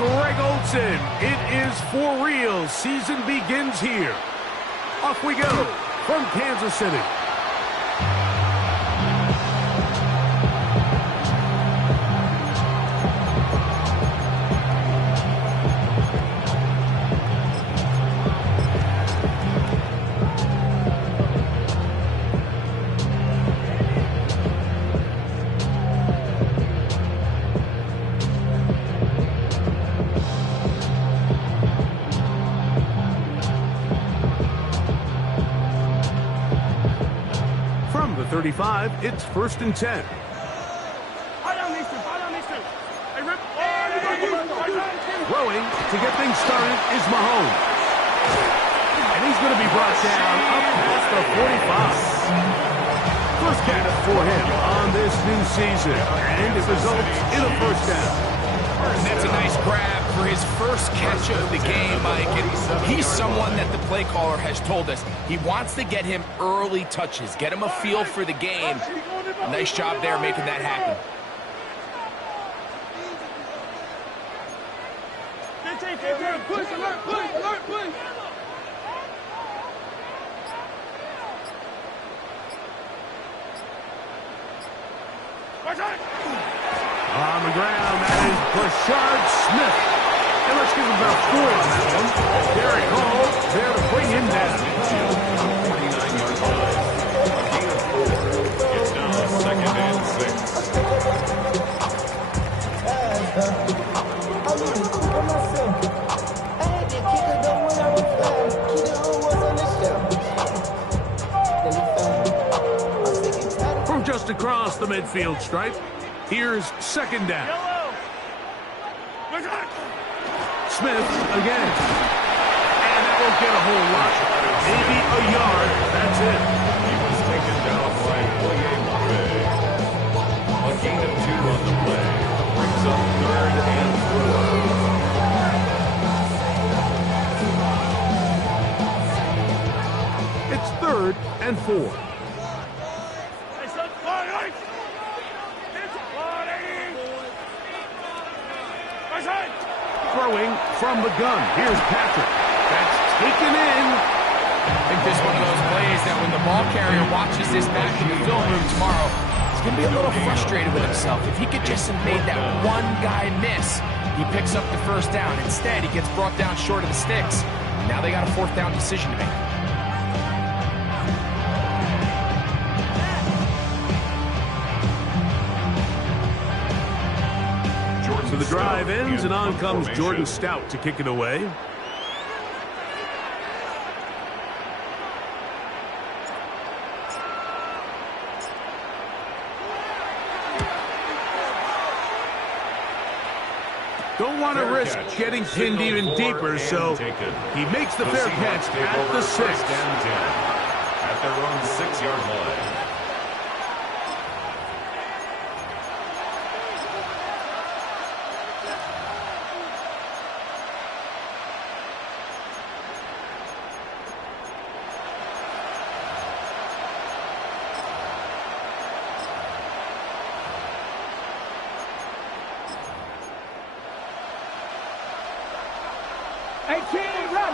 Greg Olsen. It is for real. Season begins here. Off we go from Kansas City. From the 35, it's 1st and 10. Throwing to get things started is Mahomes. And he's going to be brought down up past the 45. First catch for him on this new season. And it results in a first down. And that's a nice grab for his first catch of the game, Mike. And he's someone that the play caller has told us he wants to get him early touches, get him a feel for the game. Nice job there making that happen. On the ground, that is Brashard Smith. And let's give him about 4 on that one. Derek Hall there to bring him down. 49 yards line. Gain of 4. It's now 2nd and 6. From just across the midfield stripe, here's 2nd down. Smith again. And that won't get a whole lot. Maybe a yard. That's it. He was taken down by William Ray. A gain of 2 on the play. Brings up 3rd and 4. It's 3rd and 4. Throwing from the gun. Here's Patrick. That's taken in. I think this is one of those plays that when the ball carrier watches this back in the film room tomorrow, he's going to be a little frustrated with himself. If he could just have made that one guy miss, he picks up the first down. Instead, he gets brought down short of the sticks. Now they got a 4th down decision to make. So the drive ends, and on comes Jordan Stout to kick it away. Don't want to risk getting pinned even deeper, so he makes the fair catch at the 6. At their own 6-yard line.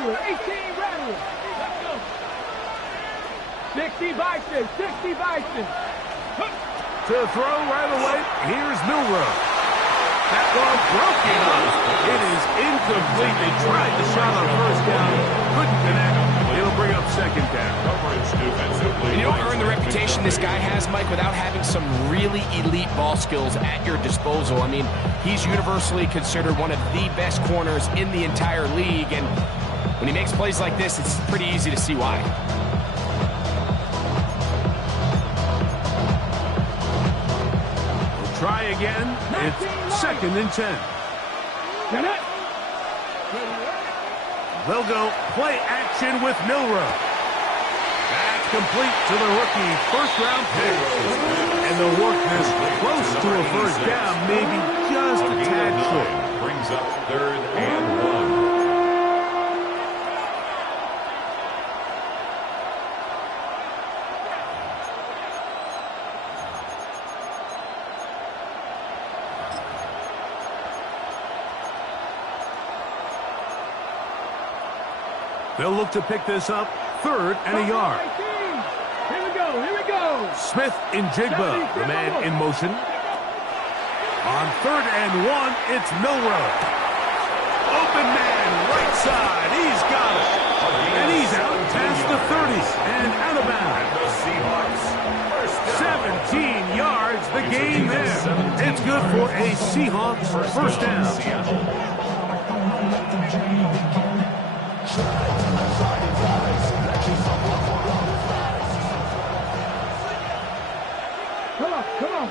Rattler. 60 Bison. To throw right away, here's Milrow. That ball broken up. It is incomplete. They tried the shot on 1st down, couldn't connect. It'll bring up 2nd down. Coverage defensively. And you don't earn the reputation this guy has, Mike, without having some really elite ball skills at your disposal. I mean, he's universally considered one of the best corners in the entire league, and when he makes plays like this, it's pretty easy to see why. We'll try again. It's 2nd and 10. They'll go play action with Milrow. That's complete to the rookie, 1st-round pick. And they'll work this close to a 1st down, maybe just a tad short. Brings up 3rd and 1. They'll look to pick this up, 3rd and a yard. Here we go, here we go. Smith in Jigba, the man in motion. On 3rd and 1, it's Milrow. Open man, right side, he's got it. And he's out past the 30 and out of bounds. The Seahawks, first down. 17 yards, the gain there. It's good for a Seahawks first down. Come on.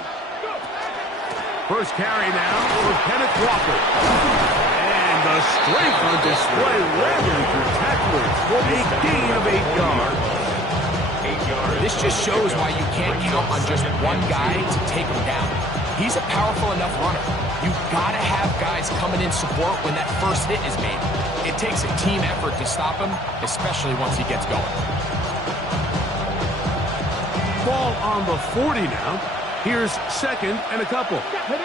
First carry now for Kenneth Walker. And the strength on display rattling through tacklers for a gain of 8 yards. 8 yards. This just shows why you can't count on just one guy to take him down. He's a powerful enough runner. You've got to have guys coming in support when that first hit is made. It takes a team effort to stop him, especially once he gets going. Ball on the 40 now. Here's 2nd and a couple. We'll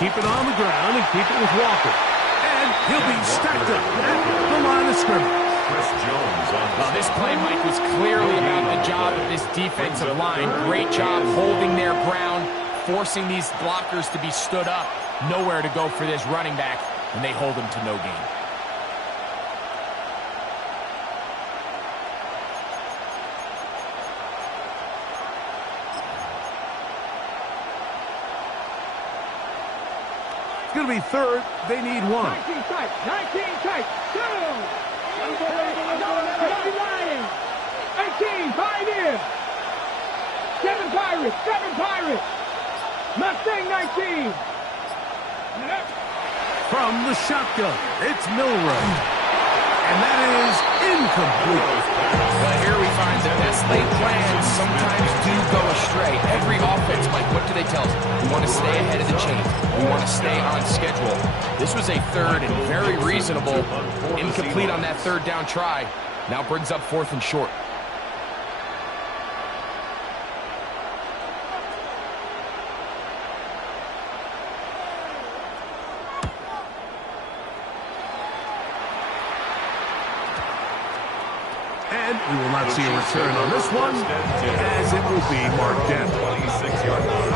keep it on the ground and keep it with Walker. And he'll be stacked up at the line of scrimmage. Chris Jones on the This play, Mike, was clearly about the job of this defensive line. Great job holding their ground, forcing these blockers to be stood up. Nowhere to go for this running back, and they hold him to no gain. It's going to be 3rd. They need 1. 19 tight. Go. 18, 5 in. 7 Pirates. Mustang 19. From the shotgun, it's Milrow. And that is incomplete. Well, here we find the best laid plans sometimes do go astray. Every offense, Mike, what do they tell us? We want to stay ahead of the chain. We want to stay on schedule. This was a 3rd and very reasonable. Incomplete on that 3rd down try. Now brings up 4th and short. And we will not see a return on this one, as it will be marked down. 26-yard line.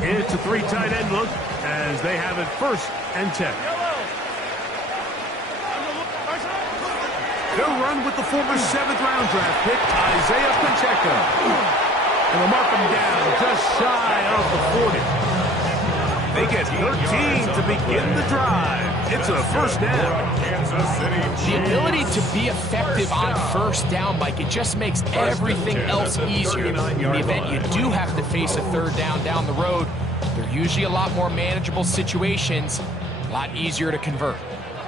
It's a 3 tight end look as they have it 1st and 10. They'll run with the former 7th round draft pick, Isaiah Pacheco. And they'll mark him down just shy of the 40. They get 13 to begin the drive. It's a first down. Kansas City. The ability to be effective on first down, Mike, it just makes everything else easier. In the event you do have to face a 3rd down the road, they're usually a lot more manageable situations, a lot easier to convert.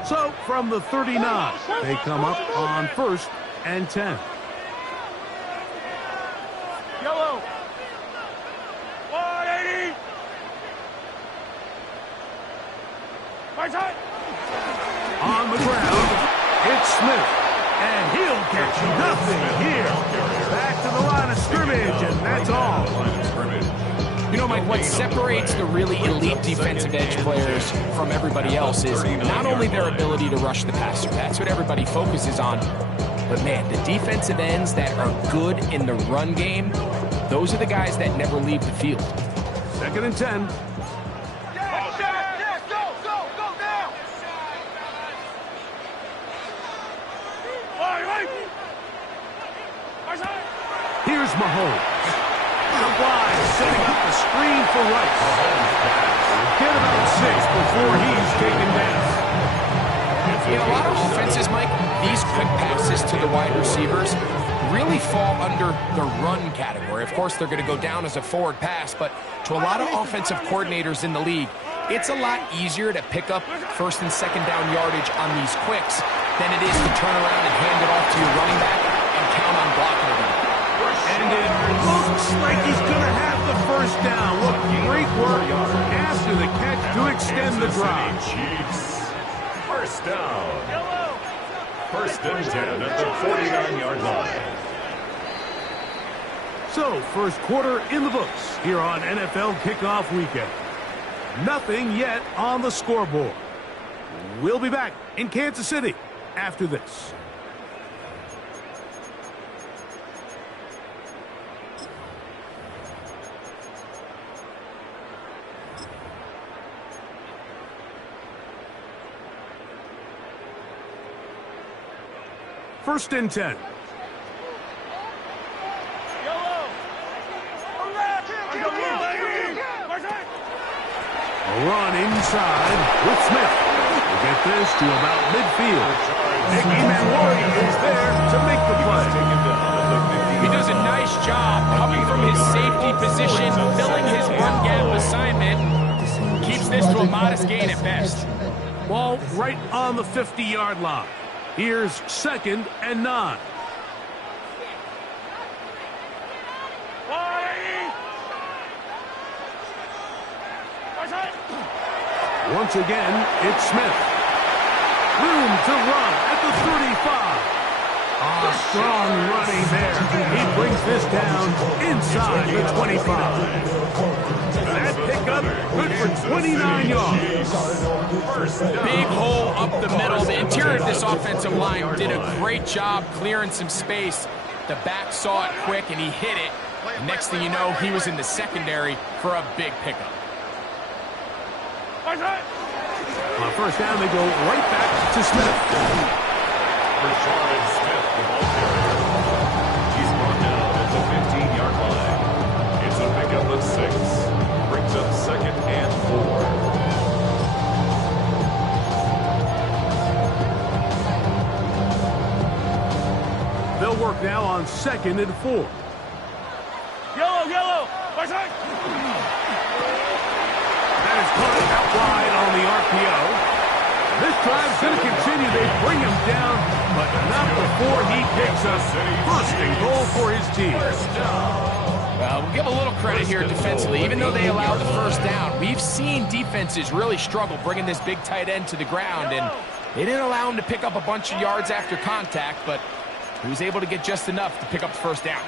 So, from the 39, they come up on 1st and 10. Yellow. 180. Right side. On the ground, it's Smith. And he'll catch nothing here. Back to the line of scrimmage, and that's all. You know, Mike, what separates the really elite defensive edge players from everybody else is not only their ability to rush the passer. That's what everybody focuses on. But, man, the defensive ends that are good in the run game, those are the guys that never leave the field. 2nd and 10. Here's Mahomes. Wide, setting up the screen for Rice. Get about 6 before he's taken down. In a lot of offenses, Mike, these quick passes to the wide receivers really fall under the run category. Of course, they're going to go down as a forward pass, but to a lot of offensive coordinators in the league, it's a lot easier to pick up 1st and 2nd down yardage on these quicks than it is to turn around and hand it off to your running back and count on blocking it. And it looks like he's going to have the first down. Look, great work drive. Chiefs. First down. First and 10 at the 49-yard line. So, first quarter in the books here on NFL Kickoff Weekend. Nothing yet on the scoreboard. We'll be back in Kansas City after this. First and 10. A run inside with Smith. We'll get this to about midfield. Nicky Manwari is there to make the play. He does a nice job coming from his safety position, filling his run gap assignment. Keeps this to a modest gain at best. Ball right on the 50-yard line. Here's second and 9. Once again, it's Smith. Room to run at the 35. Strong running there. He brings this down inside the 25. That pickup good for 29 yards. Big hole up the middle. The interior of this offensive line did a great job clearing some space. The back saw it quick and he hit it. The next thing you know, he was in the secondary for a big pickup. On first down, they go right back to Smith. Rashard Smith, the ball carrier. He's brought down at the 15-yard line. It's a pickup of 6. Brings up second and 4. They'll work now on second and 4. Yellow. My side. That is caught out wide on the RPO. This drive's going to continue. They bring him down, but not before he picks up first and goal for his team. Well, we'll give a little credit here defensively. Even though they allowed the first down, we've seen defenses really struggle bringing this big tight end to the ground, and they didn't allow him to pick up a bunch of yards after contact, but he was able to get just enough to pick up the first down.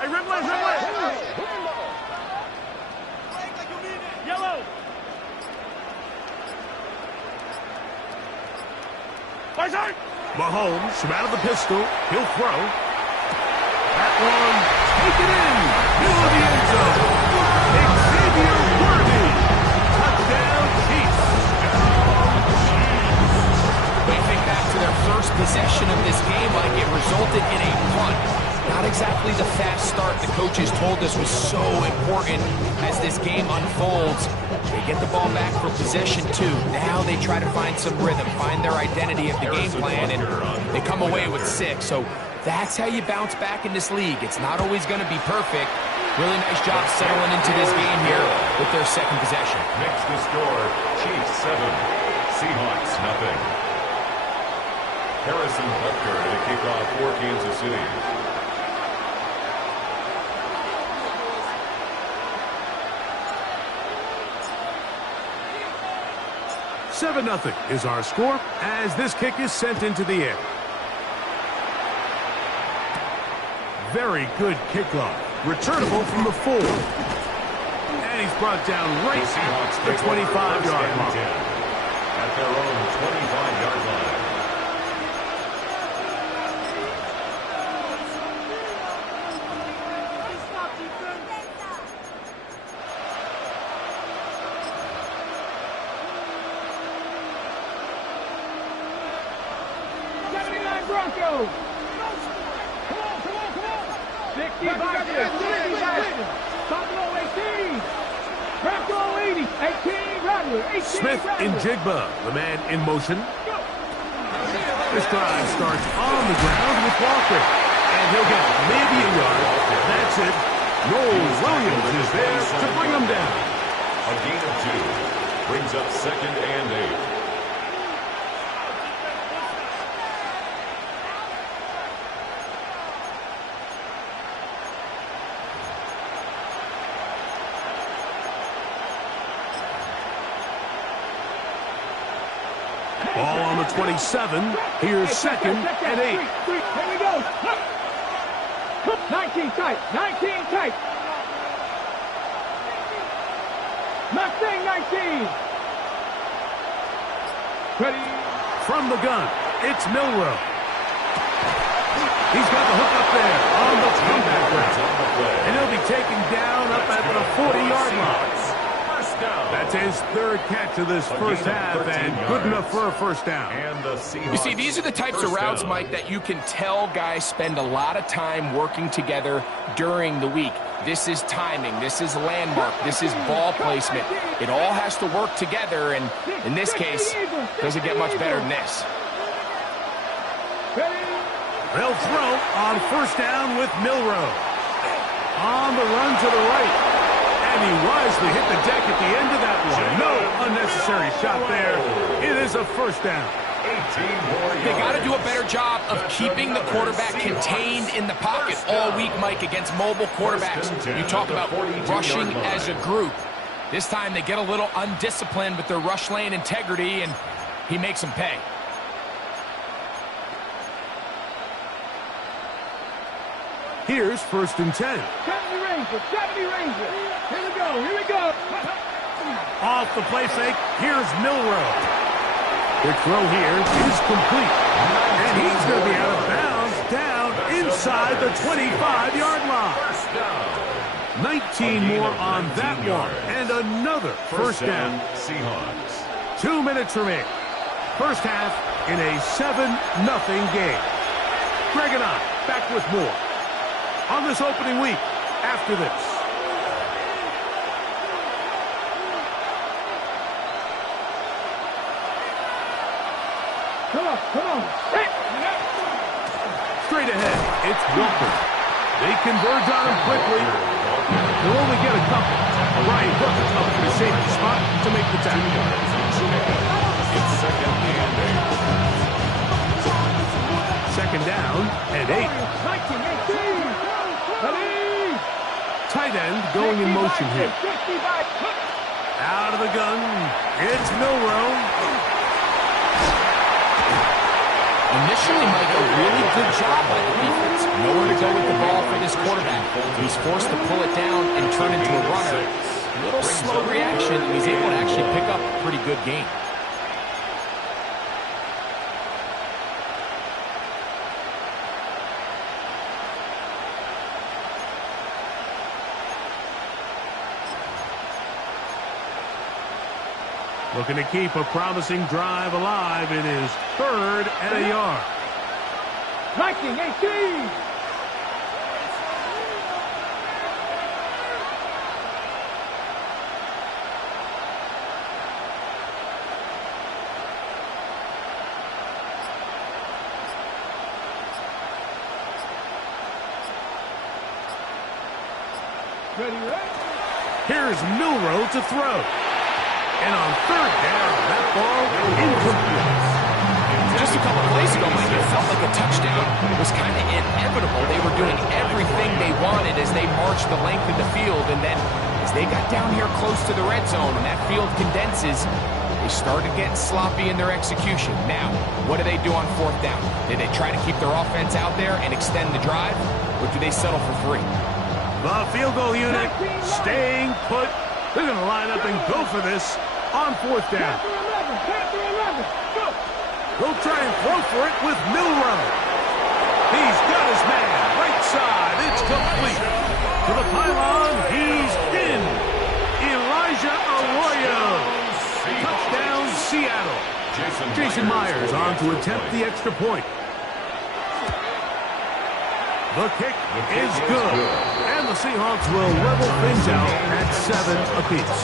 Hey, Rimley. Yellow. My side. Mahomes from out of the pistol. He'll throw. That one, take it in. Middle of the end zone. Xavier Worthy. Touchdown, Chiefs. We think back to their first possession of this game like it resulted in a punt. Not exactly the fast start the coaches told us was so important as this game unfolds. They get the ball back for possession 2. Now they try to find some rhythm, find their identity of the game plan, and they come away with 6. So that's how you bounce back in this league. It's not always going to be perfect. Really nice job settling into this game here with their second possession. Next to score, Chiefs 7, Seahawks nothing. Harrison Butker to kick off for Kansas City. 7-0 is our score as this kick is sent into the air. Very good kickoff. Returnable from the 4. And he's brought down right at the 25-yard line. At their own 25-yard line. Broncos. Come on. 60 Buffalo 18. Bronco 80. 18 Rattler. 18 Smith Rattler. in Jigba, the man in motion. This drive starts on the ground with Walker. And he'll get maybe a yard. That's it. Noel Williams is there to bring him down. A gain of 2. Brings up second and 8. Ball on the 27. Here's second and 8. Here we go. 19 tight. 19 tight. Mustang 19. Ready. From the gun, it's Milrow. He's got the hook up there on the comeback route. And he'll be taken down up at the 40-yard line. That's his third catch of this first half, and good enough for a first down. You see, these are the types of routes, Mike, that you can tell guys spend a lot of time working together during the week. This is timing, this is landmark, this is ball placement. It all has to work together, and in this case, doesn't get much better than this. They'll throw on first down with Milrow. On the run to the right. And he wisely hit the deck at the end of that one. No unnecessary shot there. It is a first down. They got to do a better job of keeping the quarterback contained in the pocket all week, Mike, against mobile quarterbacks. You talk about rushing as a group. This time they get a little undisciplined with their rush lane integrity, and he makes them pay. Here's first and 10. 70 Ranger. 70 Ranger. Here we go. Here we go. Off the play fake. Here's Milrow. The throw here is complete. And he's going to be out of bounds down inside the 25-yard line. 19 more on that one. And another first down. Seahawks. 2 minutes remaining. First half in a 7-0 game. Greg and I back with more on this opening week after this. Come on, come on. Straight ahead, it's Walker. They converge on him quickly. They'll only get a couple. Ryan Hook up to the safety spot to make the tackle. It's second and 8. Second down and 8. 19, 18. Ready. Tight end going in motion here. Out of the gun, it's Milrow. Initially, Mike, a really good job by the defense. Nowhere to go with the ball for this quarterback. He's forced to pull it down and turn into a runner. A little slow reaction, and he's able to actually pick up a pretty good game. Looking to keep a promising drive alive. It is third and a yard. 19, 18. Ready, ready. Here's Milrow to throw. And on third down, that ball incomplete. Just a couple plays ago, Mike, it felt like a touchdown. It was kind of inevitable. They were doing everything they wanted as they marched the length of the field. And then as they got down here close to the red zone and that field condenses, they started getting sloppy in their execution. Now, what do they do on fourth down? Did they try to keep their offense out there and extend the drive? Or do they settle for 3? The field goal unit staying put. They're going to line up and go for this on fourth down. Panther 11, go. They'll try and throw for it with Milrow. He's got his man. Right side. It's complete. To the pylon. He's in. Elijah Arroyo. Touchdown, Seattle. Jason Myers on to attempt the extra point. The kick is good. And the Seahawks will level things out at 7 apiece.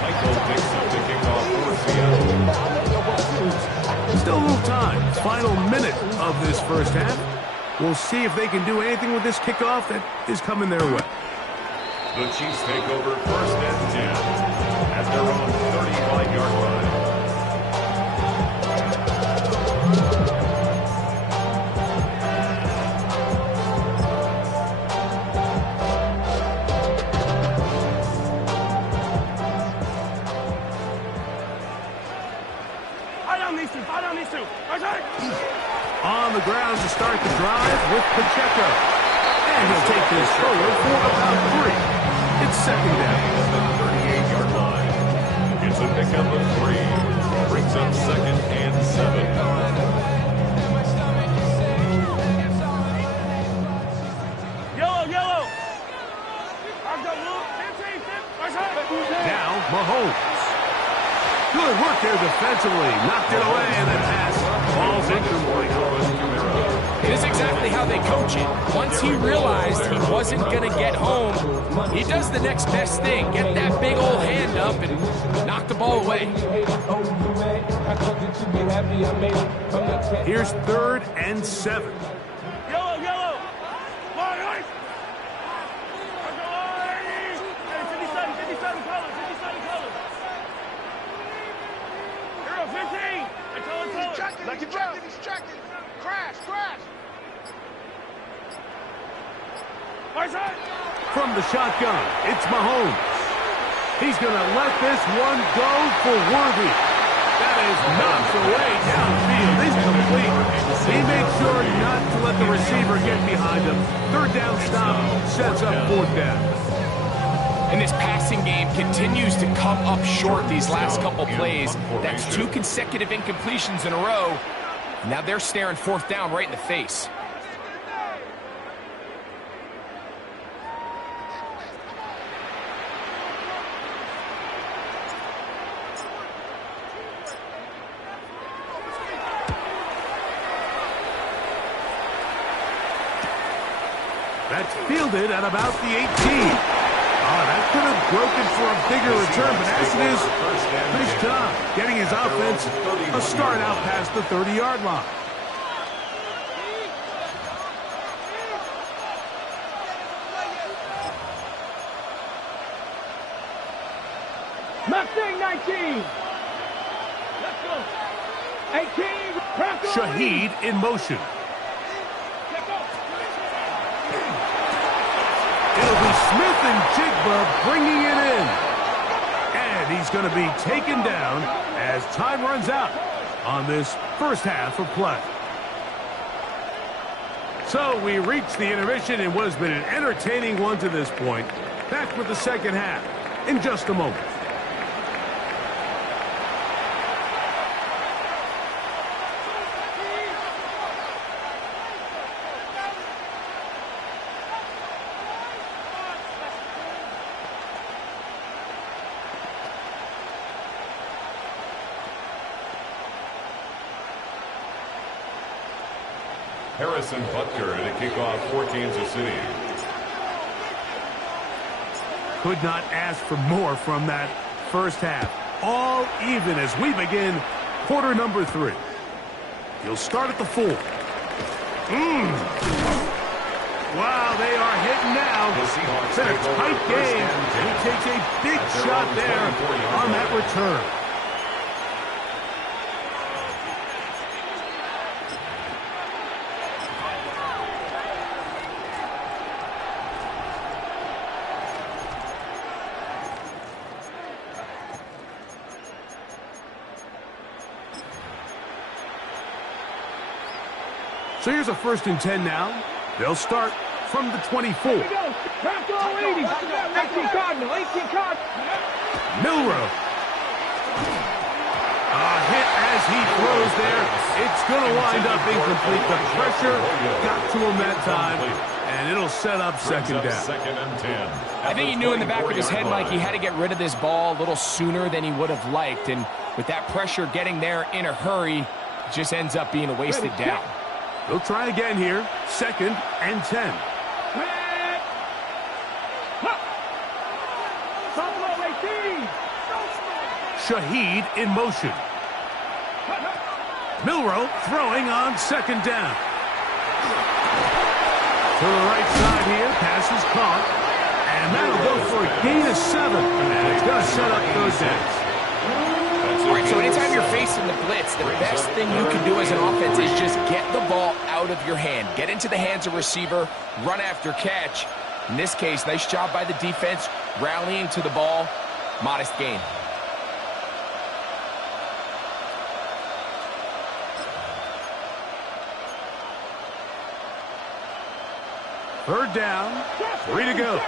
Michael picks up the kickoff for Seattle. Still a little time. Final minute of this first half. We'll see if they can do anything with this kickoff that is coming their way. The Chiefs take over first and 10 at their own 35-yard line. I am the on the ground to start the drive with Pacheco. And he'll take this forward for about 3. It's second down. 38-yard line. It's a pickup of 3. Brings up second and 7. Now, Mahomes. Good work there defensively. Knocked it away, and the pass falls incomplete. It is exactly how they coach it. Once he realized he wasn't going to get home, he does the next best thing. Get that big old hand up and knock the ball away. Here's 3rd and 7. He's checking. Crash. From the shotgun, it's Mahomes. He's going to let this one go for Worthy. That is knocked away downfield. He's complete. He made sure not to let the receiver get behind him. 3rd down stop sets up 4th down. And this passing game continues to come up short these last couple plays. That's 2 consecutive incompletions in a row. Now they're staring 4th down right in the face. That's fielded at about the 18. That could have broken for a bigger return, but as it is, nice job getting his offense a start out past the 30-yard line. Mustang 19. Let's go. 18. Shaheed in motion. It'll be Smith and Jigba bringing it in. And he's going to be taken down as time runs out on this first half of play. So we reach the intermission in what has been an entertaining one to this point. Back with the second half in just a moment. Harrison Butker to kick off for Kansas City. Could not ask for more from that first half. All even as we begin quarter number 3. He'll start at the 4. Wow, they are hitting now. It's been a tight game. And he takes a big shot there on that return. So here's a 1st and 10 now. They'll start from the 24. Here we go. Back to 80. 18 Cardinal. 18 Cardinal. Milrow. A hit as he throws there. It's going to wind up incomplete. The pressure got to him that time, and it'll set up second down. 2nd and 10. I think he knew in the back of his head, Mike, he had to get rid of this ball a little sooner than he would have liked. And with that pressure getting there in a hurry, it just ends up being a wasted down. They'll try again here. 2nd and 10. Shaheed in motion. Milrow throwing on 2nd down. To the right side here. Pass is caught. And that'll go for a gain of 7. And it's going to set up 3rd down. All right, so anytime you're facing the blitz, the best thing you can do as an offense is just get the ball out of your hand. Get into the hands of receiver, run after catch. In this case, nice job by the defense, rallying to the ball. Modest gain. Third down, 3 to go.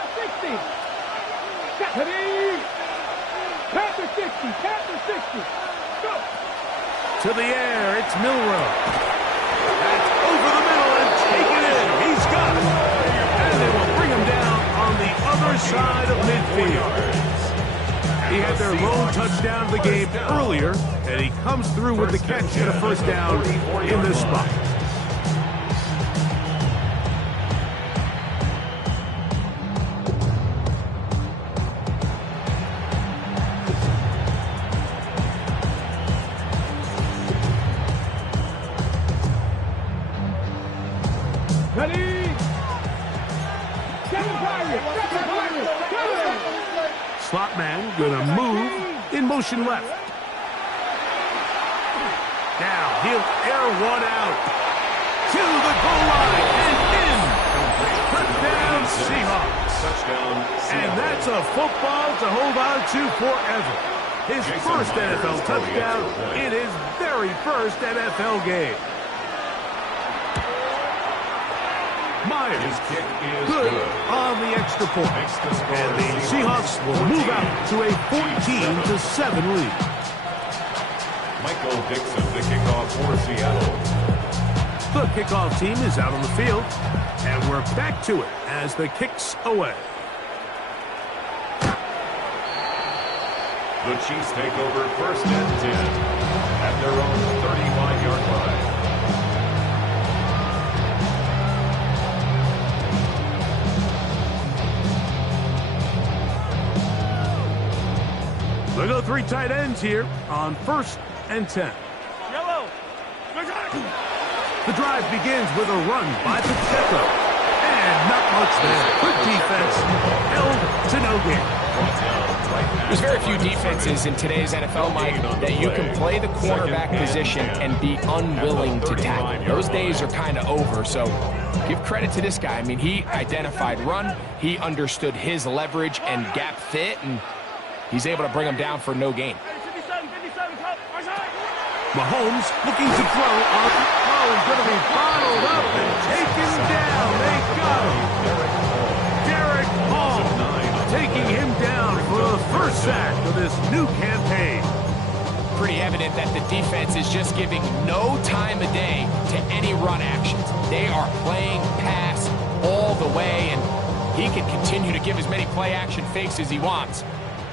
Panther 60, Panther 60. Go. To the air, it's Milroe. That's over the middle and taken in. He's got it. And they will bring him down on the other side of midfield. He had their lone touchdown of the game earlier, and he comes through with the catch and a first down in this spot. Slot man gonna move in motion left. Now he'll air one out to the goal line and in. Touchdown Seahawks. And that's a football to hold on to forever. His first NFL touchdown in his very first NFL game. Myers, good on the extra point. And the Seahawks will move out to a 14-7 lead. Michael Dixon, the kickoff for Seattle. The kickoff team is out on the field, and we're back to it as the kick's away. The Chiefs take over first and 10 at their own 35-yard line. They go 3 tight ends here on first and 10. Yellow. The drive begins with a run by Pacheco. And not much there. Good defense. Held to no gain. There's very few defenses in today's NFL, Mike, that you can play the cornerback position and be unwilling to tackle. Those days are kind of over, so give credit to this guy. I mean, he identified run, he understood his leverage and gap fit, and he's able to bring him down for no gain. Mahomes looking to throw on. Oh, he's going to be bottled up and taken down. They got him. Derek Hall taking him down for the first sack of this new campaign. Pretty evident that the defense is just giving no time of day to any run actions. They are playing pass all the way, and he can continue to give as many play-action fakes as he wants.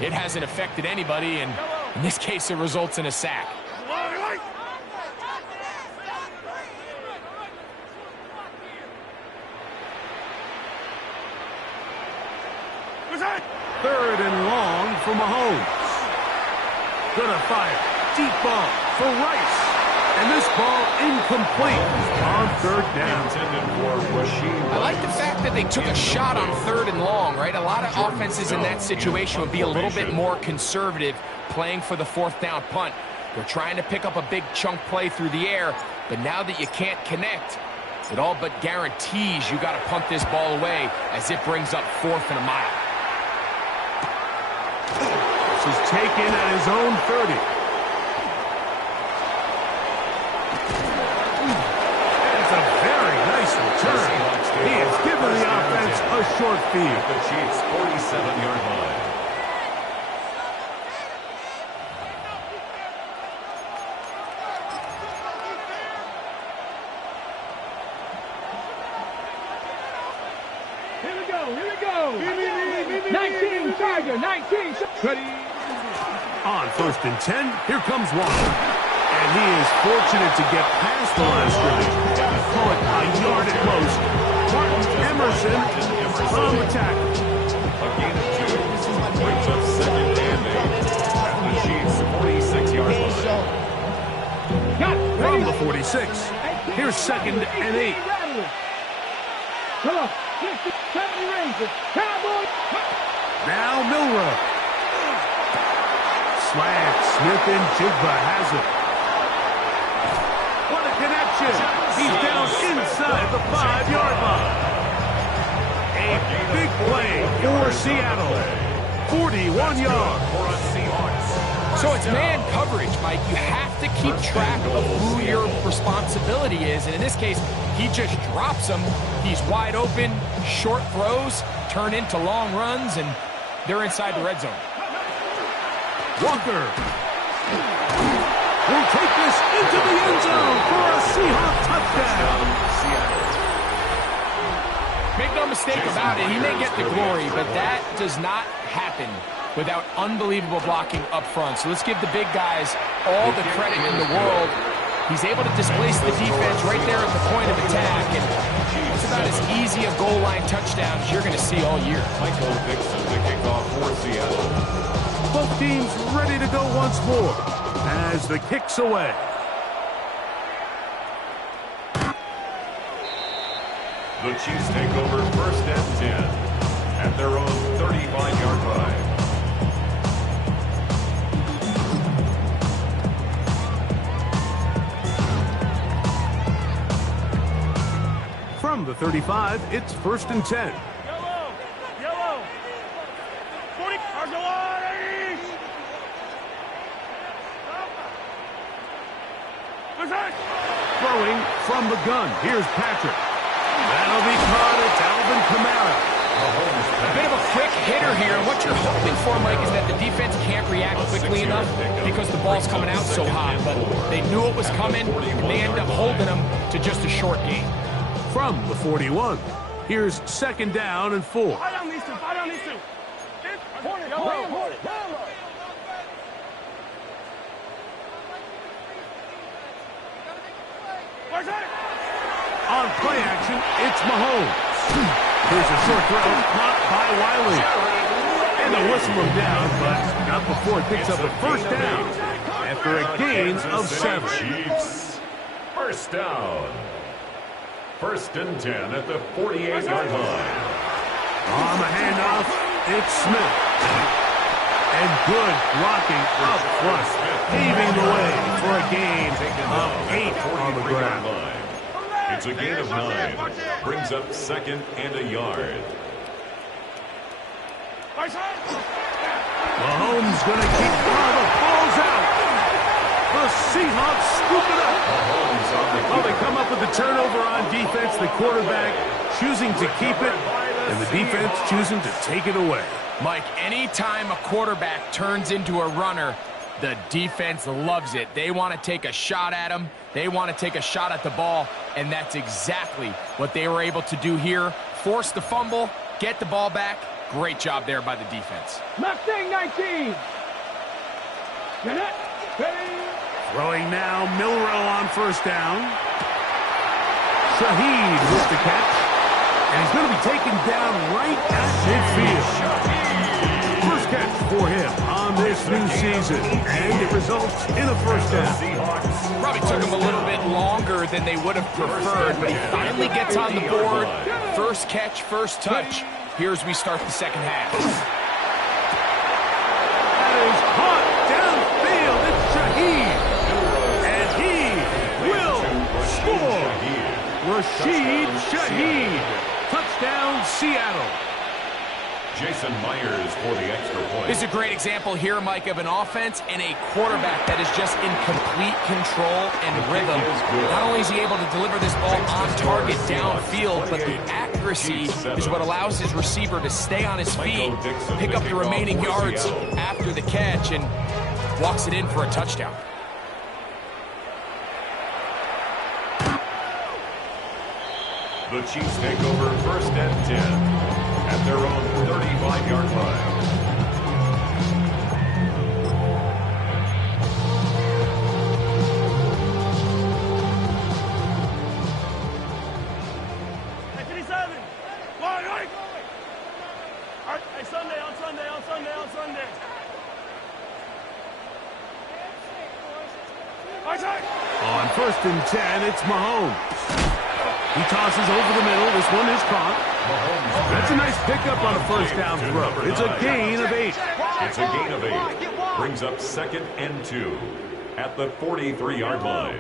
It hasn't affected anybody, and in this case, it results in a sack. Third and long for Mahomes. Gonna fire. Deep ball for Rice. And this ball incomplete on third down. I like the fact that they took a shot on third and long, right? A lot of offenses in that situation would be a little bit more conservative playing for the fourth down punt. They're trying to pick up a big chunk play through the air, but now that you can't connect, it all but guarantees you got to punt this ball away as it brings up 4th and a mile. This is taken at his own 30. It's a very nice return. He has given the offense a short field. The Chiefs' 47-yard line. Here we go, here we go. 19, Tiger, 19. Ready. On first and 10, here comes one. And he is fortunate to get past the line of scrimmage. Call it a yard at most. Martin Emerson on the tackle. A gain of 2 brings up second and 8 at the Chiefs' 46-yard line. Got it. From the 46, here's second and 8. Come on, 60, 70 Rangers. Cowboys. Now Milroe. Slant, Smith and Jigba has it. What a connection. He's down inside the 5-yard line. A big play for Seattle. 41 yards. So it's man coverage, Mike. You have to keep track of who your responsibility is. And in this case, He just drops them. He's wide open. Short throws turn into long runs, and they're inside the red zone. Walker will take this into the end zone for a Seahawks touchdown. Make no mistake about it, he may get the glory, but that does not happen without unbelievable blocking up front. So let's give the big guys all the credit in the world. He's able to displace the defense right there at the point of attack, and it's about as easy a goal line touchdown as you're going to see all year. Michael Dixon to kick off for Seattle. Both teams ready to go once more as the kick's away. The Chiefs take over first and 10 at their own 35-yard line. From the 35, it's first and 10. Yellow. 40. Throwing from the gun. Here's Patrick. That'll be caught. It's Alvin Kamara. A bit of a quick hitter here. What you're hoping for, Mike, is that the defense can't react quickly enough because the ball's coming out so hot. But they knew it was coming, and they ended up holding them to just a short gain. From the 41, here's second down and 4. Fight on these two. On play action, it's Mahomes. Here's a short throw, caught by Wiley. And they'll whistle him down, but not before it picks up a first down after a gain of 7. Chiefs. First down. First and 10 at the 48-yard line. On the handoff, it's Smith. And good blocking up front, paving the way for a gain of 8 on the ground. It's a gain of 9. Brings up second and a yard. Mahomes going to keep the ball's out. The Seahawks scoop it up. Well, they come up with the turnover on defense. The quarterback choosing to keep it, and the defense choosing to take it away. Mike, anytime a quarterback turns into a runner, the defense loves it. They want to take a shot at him. They want to take a shot at the ball, and that's exactly what they were able to do here. Force the fumble, get the ball back. Great job there by the defense. Mustang 19. Get it. Throwing now, Milrow on first down. Shaheed with the catch. And he's going to be taken down right at midfield. First catch for him on this new season. And it results in a first down. Probably took him a little bit longer than they would have preferred, but he finally gets on the board. First catch, first touch. Here's as we start the second half. That is caught downfield. It's Shaheed. And he will score. Rashid Shaheed. Touchdown, Seattle. Jason Myers for the extra point. This is a great example here, Mike, of an offense and a quarterback that is just in complete control and rhythm. Not only is he able to deliver this ball on target downfield, but the accuracy is what allows his receiver to stay on his feet, pick up the remaining yards after the catch, and walks it in for a touchdown. The Chiefs take over first and 10 at their own 35-yard line. On first and 10, it's Mahomes. He tosses over the middle. This one is caught. That's a nice pickup on a first down throw. It's a gain of 8. It's a gain of 8. Brings up second and 2 at the 43-yard line.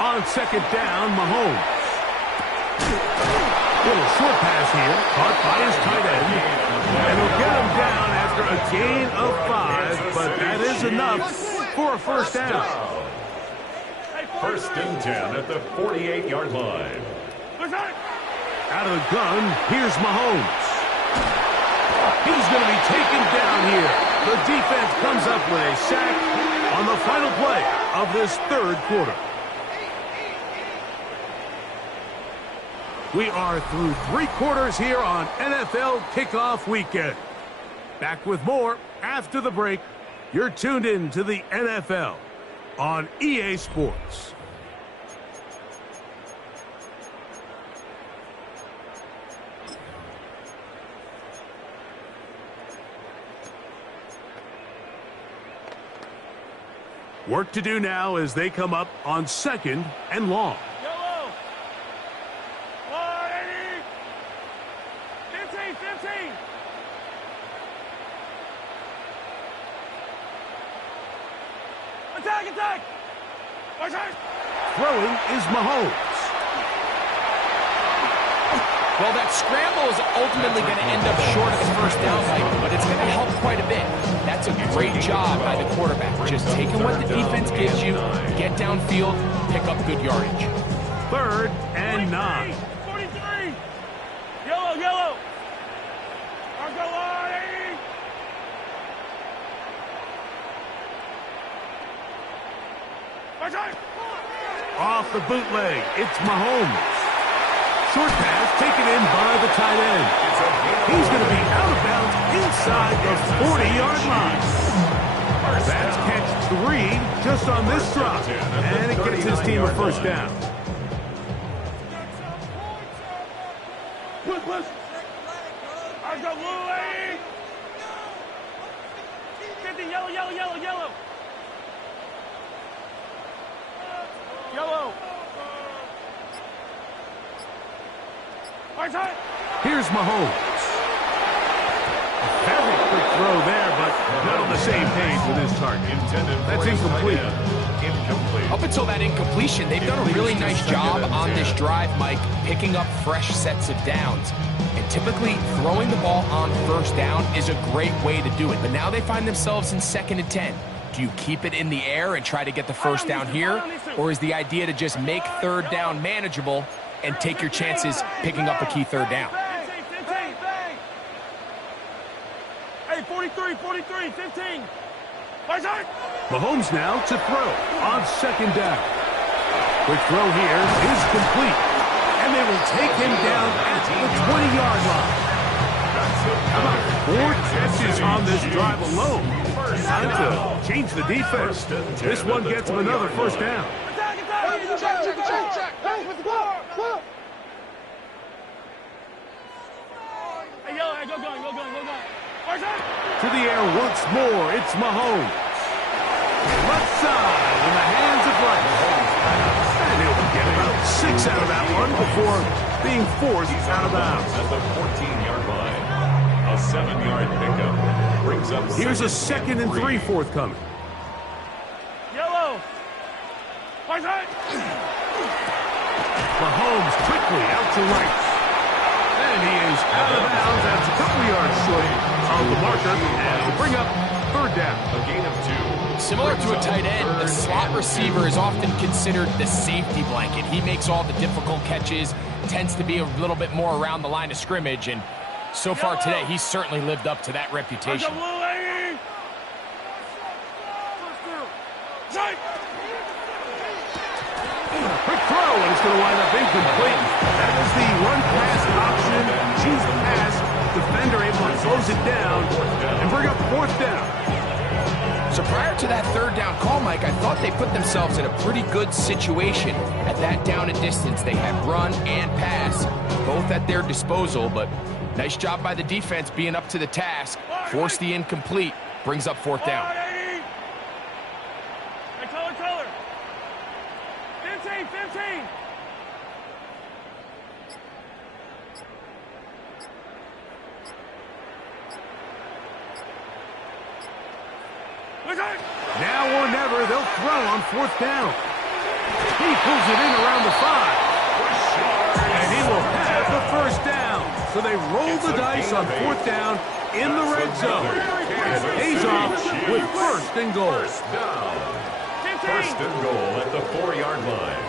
On second down, Mahomes. Little short pass here, caught by his tight end. And he'll get him down after a gain of 5, but that is enough for a first down. First and 10 at the 48-yard line. Out of the gun, here's Mahomes. He's going to be taken down here. The defense comes up with a sack on the final play of this third quarter. We are through 3 quarters here on NFL Kickoff Weekend. Back with more after the break. You're tuned in to the NFL on EA Sports. Work to do now as they come up on 2nd and long. Yellow. 180. 15. Attack. Throwing is Mahomes. Well, that scramble is ultimately going to end up short of the first down, Mike, but it's going to help quite a bit. That's a great job by the quarterback. Just taking what the defense gives you, get downfield, pick up good yardage. 3rd and 9. 43. Yellow. I'll go 180. Off the bootleg, it's Mahomes. Short pass taken in by the tight end. He's going to be out of bounds inside the 40-yard line. That's catch 3 just on this drop, and it gets his team a first down. Push. I'll go 180. 50. Yellow. Here's Mahomes. Very quick throw there, but not on the same page with his target. That's incomplete. Up until that incompletion, they've done a really nice job on this drive, Mike, picking up fresh sets of downs. And typically, throwing the ball on first down is a great way to do it. But now they find themselves in 2nd and 10. Do you keep it in the air and try to get the first down here? Or is the idea to just make 3rd down manageable and take your chances picking up a key 3rd down? Hey, 43, 15. Mahomes now to throw on 2nd down. Quick throw here is complete. And they will take him down at the 20-yard line. How about 4 catches on this drive alone? Time to change the defense. This one gets him another first down. Check. Hey, Hey, go. To the air once more, it's Mahomes. Left side in the hands of Rice. And he'll get about 6 out of that one before being forced out of bounds. At the 14-yard line, a 7-yard pickup brings up. Here's a 2nd and 3 forthcoming. Yellow. Mahomes quickly out to Rice. And he is out of bounds. That's a couple yards short of the marker. And will bring up 3rd down. A gain of 2. Similar to a tight end, the slot receiver is often considered the safety blanket. He makes all the difficult catches, tends to be a little bit more around the line of scrimmage, and so far today, he's certainly lived up to that reputation. Quick throw, and it's going to wind up incomplete. That was the run-pass option. Choose pass. Defender able to close it down and bring up 4th down. So prior to that 3rd down call, Mike, I thought they put themselves in a pretty good situation at that down and distance. They had run and pass, both at their disposal, but nice job by the defense being up to the task. Force the incomplete, brings up 4th down. Hey, color. 15. Now or never, they'll throw on 4th down. He pulls it in around the 5. And he will have the first down. So they roll the dice on 4th down in the red zone. And pays off with first and goal. First down. First and goal at the 4-yard line.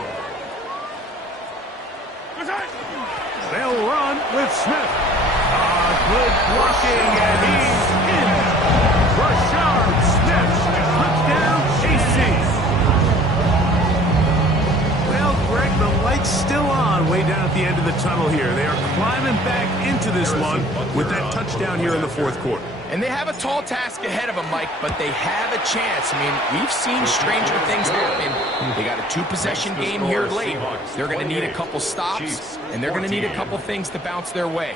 They'll run with Smith. Good blocking, and he's in. Rashard Smith, touchdown, AC. Well, Greg, the light's still on way down at the end of the tunnel here. They are climbing back into this one with that touchdown here in the fourth quarter. And they have a tall task ahead of them, Mike, but they have a chance. I mean, we've seen stranger things happen. They got a 2-possession game here late. They're going to need a couple stops, and they're going to need a couple things to bounce their way.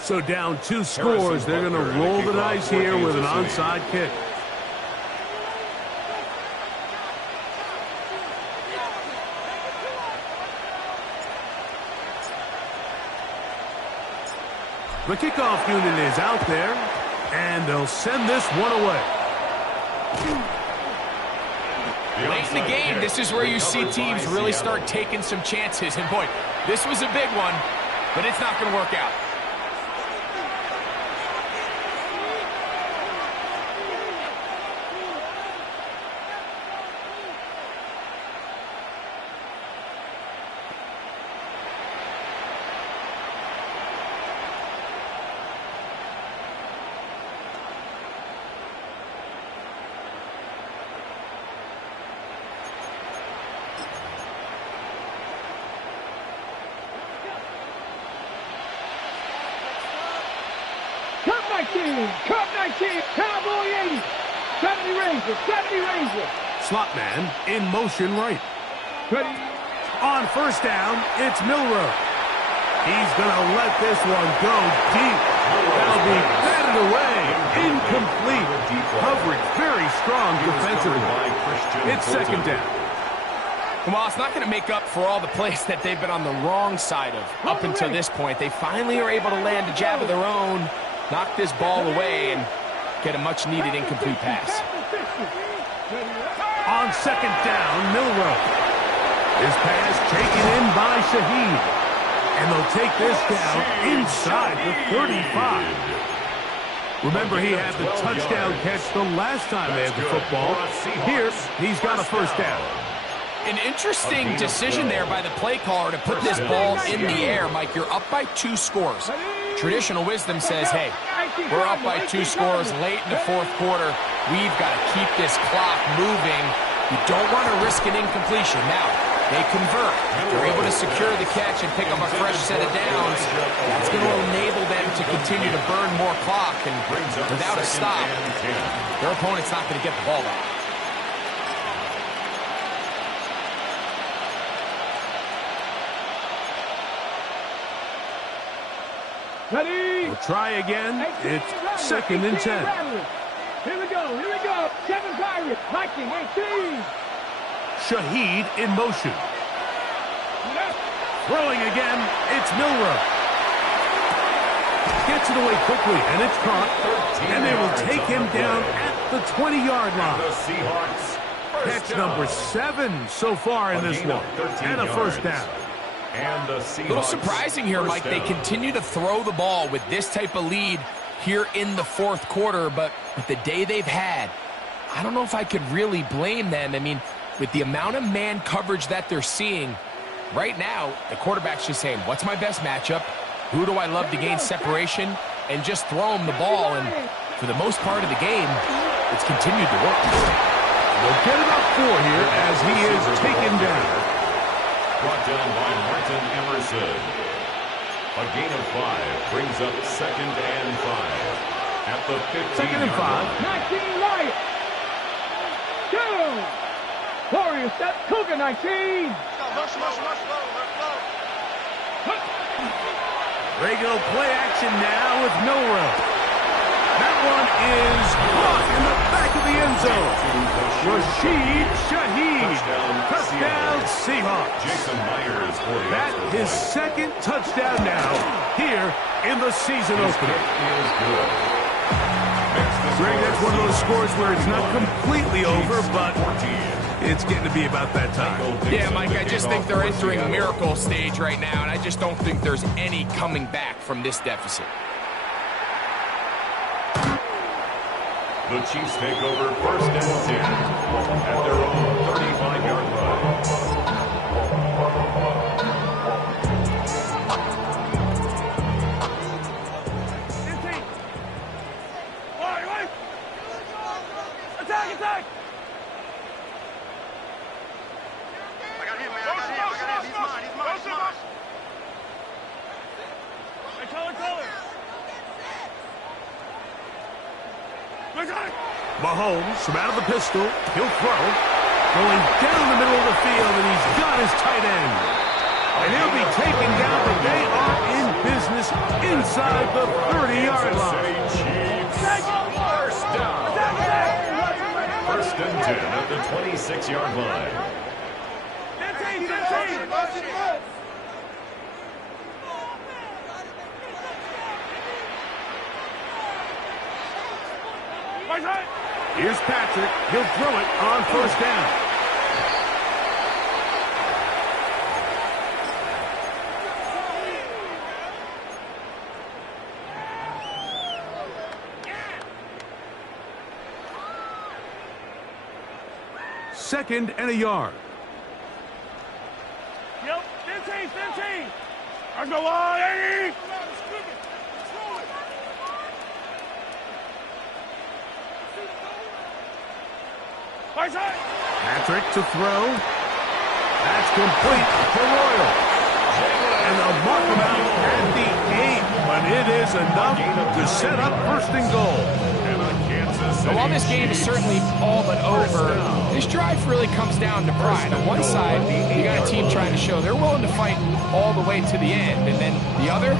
So down 2 scores, they're going to roll the dice here with an onside kick. The kickoff unit is out there, and they'll send this one away. Late in the game, this is where you see teams really start taking some chances. And boy, this was a big one, but it's not going to work out. Cup 19, Cowboy 80, 70 Ranger, 70 Ranger. Slot man in motion right. Ready. On first down, it's Milrow. He's going to let this one go deep. That'll be batted away. Incomplete. Coverage very strong defensively. It's second down. Well, it's not going to make up for all the plays that they've been on the wrong side of up until this point. They finally are able to land a jab of their own, knock this ball away, and get a much-needed incomplete pass. On second down, Milrow. His pass taken in by Shaheed. And they'll take this down inside the 35. Remember, he had the touchdown catch the last time they had the football. Here, he's got a first down. An interesting decision there by the play caller to put this ball in the air. Mike, you're up by 2 scores. Traditional wisdom says, hey, we're up by 2 scores late in the fourth quarter. We've got to keep this clock moving. You don't want to risk an incompletion. Now, they convert. They're able to secure the catch and pick up a fresh set of downs. That's going to enable them to continue to burn more clock, and without a stop, their opponent's not going to get the ball back. Ready. We'll try again. It's second and 10. Here we go. 7 Pirates. Viking 18. Shaheed in motion. Throwing again. It's Milrow. Gets it away quickly, and it's caught. And they will take him down at the 20-yard line. The Seahawks. Catch number 7 so far in this one. And a first down. And the A little surprising here, Mike. They continue to throw the ball with this type of lead here in the fourth quarter, but with the day they've had, I don't know if I could really blame them. I mean, with the amount of man coverage that they're seeing, right now, the quarterback's just saying, what's my best matchup? Who do I love to gain separation? And just throw him the ball, and for the most part of the game, it's continued to work. They'll get it up 4 here as he is taken down. Brought down by Martin Emerson. A gain of 5 brings up second and 5 at the 15. Second and 5. 19 right. Go. Warriors set. Cougar 19. Regular play action now with Milrow. That one is caught in the back of the end zone. Rashid Shaheed. Touchdown Seahawks. Jason Myers for the That his second touchdown now here in the season opener. Greg, that's one of those scores where it's not completely over, but It's getting to be about that time. Yeah, Mike, I just think they're entering miracle stage right now, and I just don't think there's any coming back from this deficit. The Chiefs take over 1st and 10 at their own 35-yard line. Attack! I got him, man. I got him. He's mine. Hey, color. Mahomes from out of the pistol. He'll throw. Going down the middle of the field, and he's got his tight end. And he'll be taken down, but they are in business inside the 30-yard line. First down. 1st and 10 at the 26-yard line. 15. Here's Patrick. He'll throw it on 1st down. Second and a yard. Yep, 15. Let's go on, 80. Patrick to throw. That's complete to Royal. And they'll mark him out at the 8. But it is enough to set up 1st and goal. So while this game is certainly all but over, this drive really comes down to pride. On one side, you got a team trying to show they're willing to fight all the way to the end. And then the other,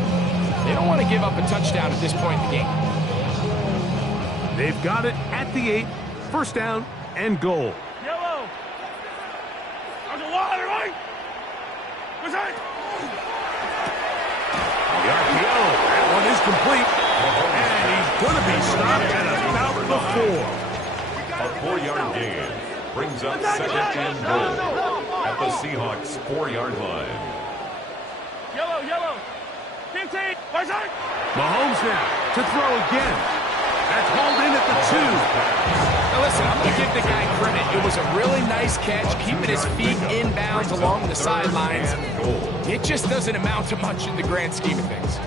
they don't want to give up a touchdown at this point in the game. They've got it at the 8. 1st down and goal. Yellow. On the water, right? What's that? The RPO. That one is complete. And he's going to be stopped at about the 4. A 4-yard gain brings up 2nd and goal at the Seahawks 4-yard line. Yellow. 15. What's that? Mahomes now to throw again. That's hauled in at the 2. Now listen, I'm going to give the guy credit. It was a really nice catch, keeping his feet inbounds along the sidelines. It just doesn't amount to much in the grand scheme of things.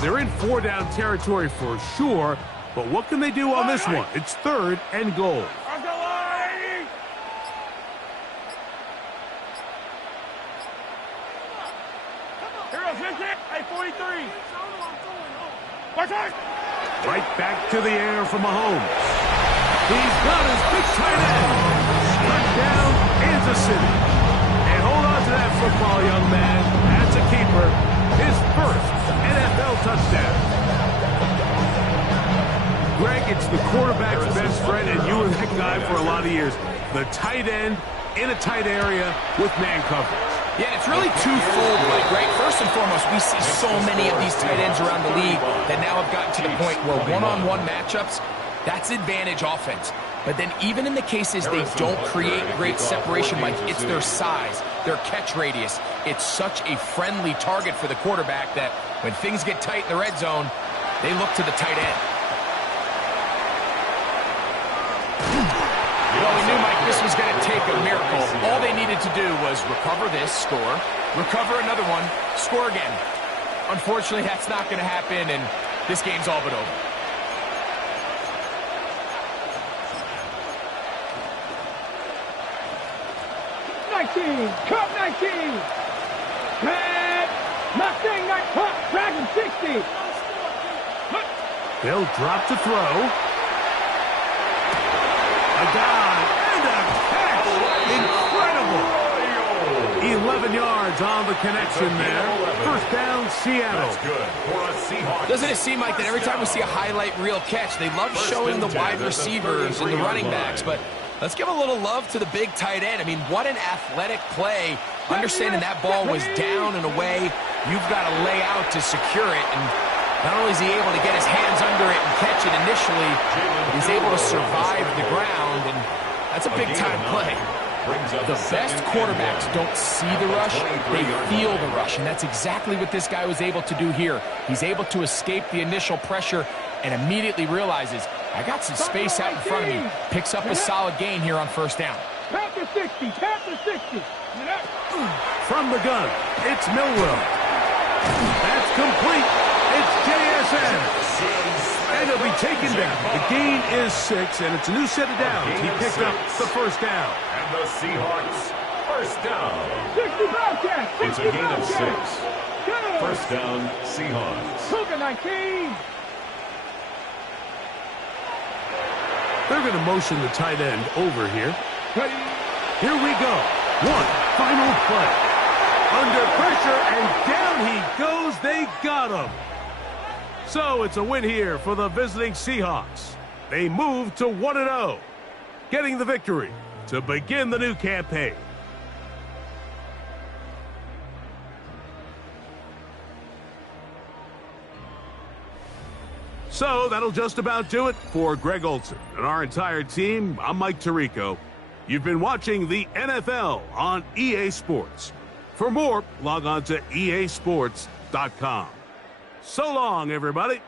They're in 4-down territory for sure, but what can they do on this one? It's 3rd and goal. Let's go on, 80. Here, 15. Hey, 43. What's that? Right back to the air for Mahomes. He's got his big tight end. Struck down Kansas City. And hold on to that football, young man. That's a keeper. His 1st NFL touchdown. Greg, it's the quarterback's best friend, and you were that guy for a lot of years. The tight end in a tight area with man coverage. Yeah, it's really twofold, Mike, right? First and foremost, we see so many of these tight ends around the league that now have gotten to the point where one-on-one matchups, that's advantage offense. But then even in the cases they don't create great separation, Mike, it's their size, their catch radius. It's such a friendly target for the quarterback that when things get tight in the red zone, they look to the tight end. Well, we knew, Mike, this was going to take a miracle. All they needed to do was recover this, score, recover another one, score again. Unfortunately, that's not going to happen, and this game's all but over. Cup 19. Mustang night pump. Dragon 60. They'll drop to throw. A dive and a catch. Incredible. 11 yards on the connection there. 1st down, Seattle. That's good for a Seahawks. Doesn't it seem like that every time we see a highlight reel catch, they love showing the wide receivers and the running backs, but let's give a little love to the big tight end. I mean, what an athletic play Understanding that ball was down and away, you've got to lay out to secure it. And not only is he able to get his hands under it and catch it initially, but he's able to survive the ground, and that's a big-time play. The best quarterbacks don't see the rush, they feel the rush, and that's exactly what this guy was able to do here. He's able to escape the initial pressure and immediately realizes, I got some space out in front of me. Picks up a solid gain here on first down. Tap to 60, tap to 60. From the gun, it's Millwell. That's complete. It's JSN. And he'll be taken down. The gain is 6, and it's a new set of downs. He picked up the first down. And the Seahawks, first down. 65 catch. It's a gain of 6. First down, Seahawks. Cougar 19. They're going to motion the tight end over here. Here we go. One final play. Under pressure, and down he goes. They got him. So it's a win here for the visiting Seahawks. They move to 1-0, getting the victory to begin the new campaign. So that'll just about do it for Greg Olson and our entire team. I'm Mike Tirico. You've been watching the NFL on EA Sports. For more, log on to easports.com. So long, everybody.